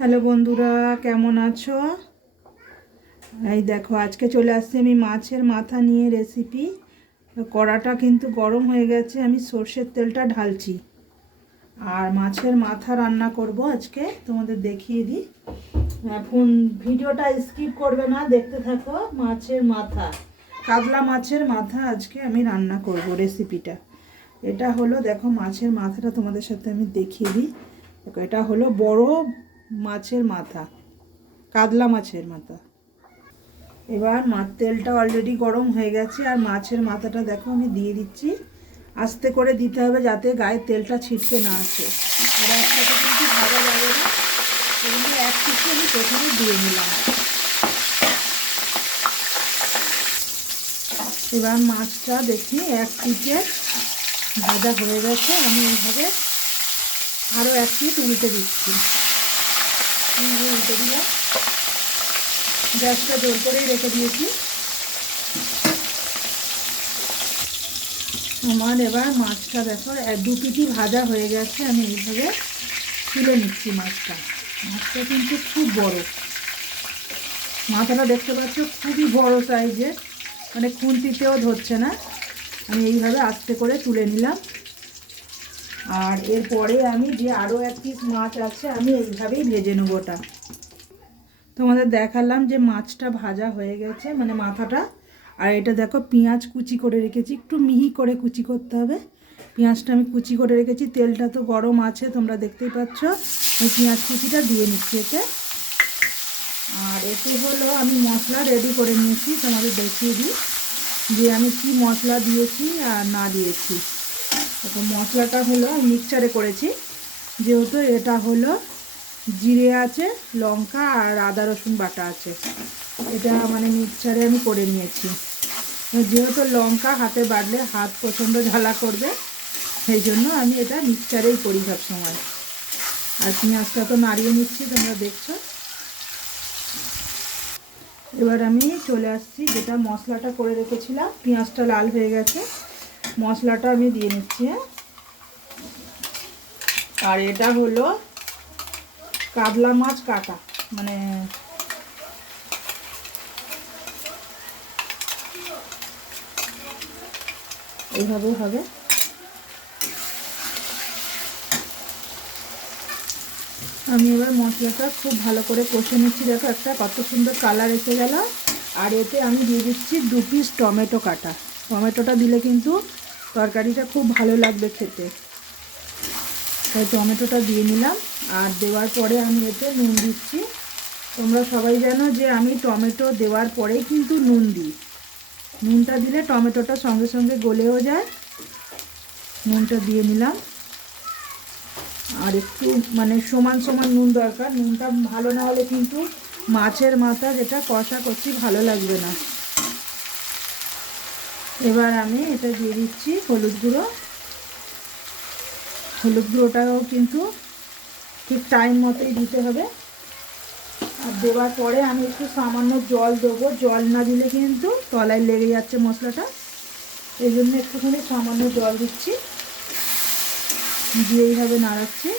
Hello বন্ধুরা, কেমন আছো? এই দেখো, আজকে চলে আসছি আমি মাছের মাথা নিয়ে রেসিপি কড়াটা কিন্তু গরম হয়ে গেছে, আমি সর্ষের তেলটা ঢালছি। আর মাছের মাথা রান্না করব আজকে, তোমাদের দেখিয়ে দিই। এখন ভিডিওটা স্কিপ করবে না, দেখতে থাকো, মাছের মাথা। কাতলা মাছের মাথা আজকে আমি রান্না করব রেসিপিটা এটা হলো, দেখো, মাছের মাথাটা তোমাদের সাথে আমি দেখিয়ে দিই। দেখো, এটা হলো বড় মাছের মাথা, কাতলা মাছের মাথা। এবার মাছ তেলটা অলরেডি গরম হয়ে গেছে, আর মাছের মাথাটা দেখো আমি দিয়ে দিচ্ছি। আস্তে করে দিতে হবে যাতে গায়ে তেলটা ছিটকে না আসে। কিন্তু না। এক আমি প্রথমে দিয়ে নিলাম। এবার মাছটা দেখি এক পিঠে ভাজা হয়ে গেছে, আমি এইভাবে আরও এক পিঠ উল্টে দিচ্ছি। উল্টে দিলাম। গ্যাসটা জোর করেই রেখে দিয়েছি। আমার এবার মাছটা দেখো দু পিটি ভাজা হয়ে গেছে, আমি এইভাবে তুলে নিচ্ছি মাছটা। মাছটা কিন্তু খুব বড়। মাথাটা দেখতে পাচ্ছ, খুবই বড় সাইজের মানে খুন্তিতেও ধরছে না। আমি এইভাবে আস্তে করে তুলে নিলাম। আর এরপরে আমি যে আরও এক পিস মাছ আছে, আমি এইভাবেই ভেজে নেব ওটা। তোমাদের দেখালাম যে মাছটা ভাজা হয়ে গেছে মানে মাথাটা। আর এটা দেখো, পেঁয়াজ কুচি করে রেখেছি। একটু মিহি করে কুচি করতে হবে। পেঁয়াজটা আমি কুচি করে রেখেছি। তেলটা তো গরম আছে, তোমরা দেখতেই পাচ্ছ। আমি পেঁয়াজ কুচিটা দিয়ে নিচ্ছি এতে। আর এতে হলো, আমি মশলা রেডি করে নিয়েছি। তোমাদের দেখিয়ে দিই যে আমি কি মশলা দিয়েছি আর না দিয়েছি। এখন মশলাটা হলো মিক্সচারে করেছি। যেহেতু এটা হলো জিরে আছে, লঙ্কা আর আদা, রসুন বাটা আছে। এটা মানে মিক্সচারে আমি করে নিয়েছি। যেহেতু লঙ্কা হাতে বাড়লে হাত প্রচণ্ড ঝালা করবে, সেই জন্য আমি এটা মিক্সচারেই করি সবসময়। আর পেঁয়াজটা তো নাড়িয়ে নিচ্ছি, তোমরা দেখছ। এবার আমি চলে আসছি, যেটা মশলাটা করে রেখেছিলাম, পেঁয়াজটা লাল হয়ে গেছে। মশলাটা আমি দিয়ে নিচ্ছি হ্যাঁ? আর এটা হলো কাতলা মাছ কাটা মানে এইভাবে হবে। আমি এবার মশলাটা খুব ভালো করে কষে নিচ্ছি। দেখো একটা কত সুন্দর কালার এসে গেল। আর এতে আমি দিয়ে দিচ্ছি দু পিস টমেটো কাটা। টমেটোটা দিলে কিন্তু তরকারিটা খুব ভালো লাগবে খেতে। তাই টমেটোটা দিয়ে নিলাম আর দেওয়ার পরে আমি এতে নুন দিচ্ছি। তোমরা সবাই জানো যে আমি টমেটো দেওয়ার পরেই কিন্তু নুন দিই। নুনটা দিলে টমেটোটা সঙ্গে সঙ্গে গলেও যায়। নুনটা দিয়ে নিলাম। আর একটু মানে সমান সমান নুন দরকার। নুনটা ভালো না হলে কিন্তু মাছের মাথা যেটা কষা করছি ভালো লাগবে না। এবার আমি এটা দিয়ে দিচ্ছি হলুদ গুঁড়ো। হলুদ গুঁড়োটাও কিন্তু ঠিক টাইম মতোই দিতে হবে। আর দেওয়ার পরে আমি একটু সামান্য জল দেবো। জল না দিলে কিন্তু তলায় লেগে যাচ্ছে মশলাটা। এই জন্য একটুখানি সামান্য জল দিচ্ছি। দিয়ে এইভাবে নাড়াচ্ছি।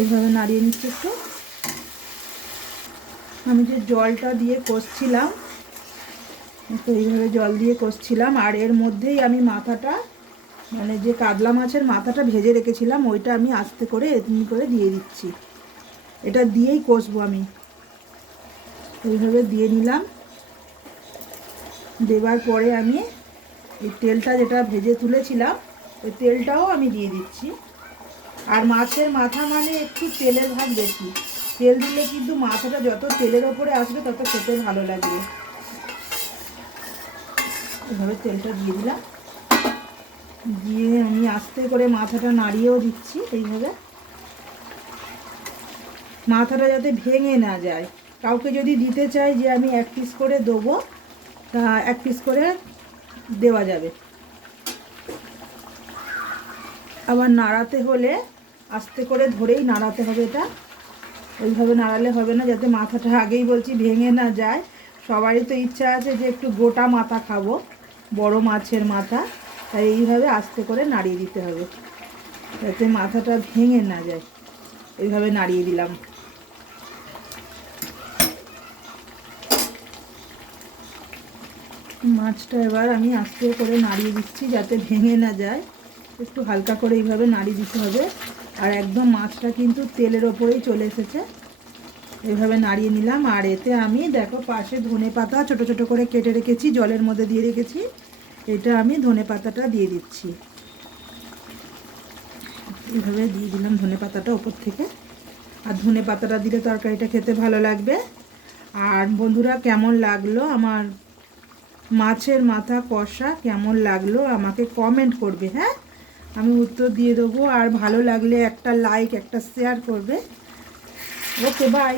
এইভাবে নাড়িয়ে নিচ্ছি একটু। আমি যে জলটা দিয়ে কষছিলাম তো এইভাবে জল দিয়ে কষছিলাম, আর এর মধ্যেই আমি মাথাটা মানে যে কাতলা মাছের মাথাটা ভেজে রেখেছিলাম, ওইটা আমি আস্তে করে এমনি করে দিয়ে দিচ্ছি। এটা দিয়েই কষবো আমি। এইভাবে দিয়ে নিলাম। দেবার পরে আমি এই তেলটা যেটা ভেজে তুলেছিলাম, ওই তেলটাও আমি দিয়ে দিচ্ছি। আর মাছের মাথা মানে একটু তেলের ভাগ বেশি। তেল দিলে কিন্তু মাথাটা যত তেলের ওপরে আসবে তত খেতে ভালো লাগবে। এভাবে তেলটা দিয়ে দিলাম। দিয়ে আমি আস্তে করে মাথাটা নাড়িয়েও দিচ্ছি এইভাবে। মাথাটা যাতে ভেঙে না যায়। কাউকে যদি দিতে চাই যে আমি এক পিস করে দেবো, তা এক পিস করে দেওয়া যাবে। আবার নাড়াতে হলে আস্তে করে ধরেই নাড়াতে হবে এটা। ওইভাবে নাড়ালে হবে না, যাতে মাথাটা আগেই বলছি ভেঙে না যায়। সবারই তো ইচ্ছা আছে যে একটু গোটা মাথা খাব, বড় মাছের মাথা। তাই এইভাবে আস্তে করে নাড়িয়ে দিতে হবে, যাতে মাথাটা ভেঙে না যায়। এইভাবে নাড়িয়ে দিলাম। মাছটা এবার আমি আস্তে করে নাড়িয়ে দিচ্ছি যাতে ভেঙে না যায়। একটু হালকা করে এইভাবে নাড়িয়ে দিতে হবে। আর একদম মাছটা কিন্তু তেলের ওপরেই চলে এসেছে। এভাবে নাড়িয়ে নিলাম, আর এতে আমি দেখো পাশে ধনে পাতা ছোটো ছোটো করে কেটে রেখেছি, জলের মধ্যে দিয়ে রেখেছি। এটা আমি ধনে পাতাটা দিয়ে দিচ্ছি। এভাবে দিয়ে দিলাম ধনে পাতাটা ওপর থেকে। আর ধনে পাতাটা দিলে তরকারিটা খেতে ভালো লাগবে। আর বন্ধুরা, কেমন লাগল আমার মাছের মাথা কষা? কেমন লাগল? আমাকে কমেন্ট করবে হ্যাঁ? আমি উত্তর দিয়ে দেবো। আর ভালো লাগলে একটা লাইক একটা শেয়ার করবে। Okay bye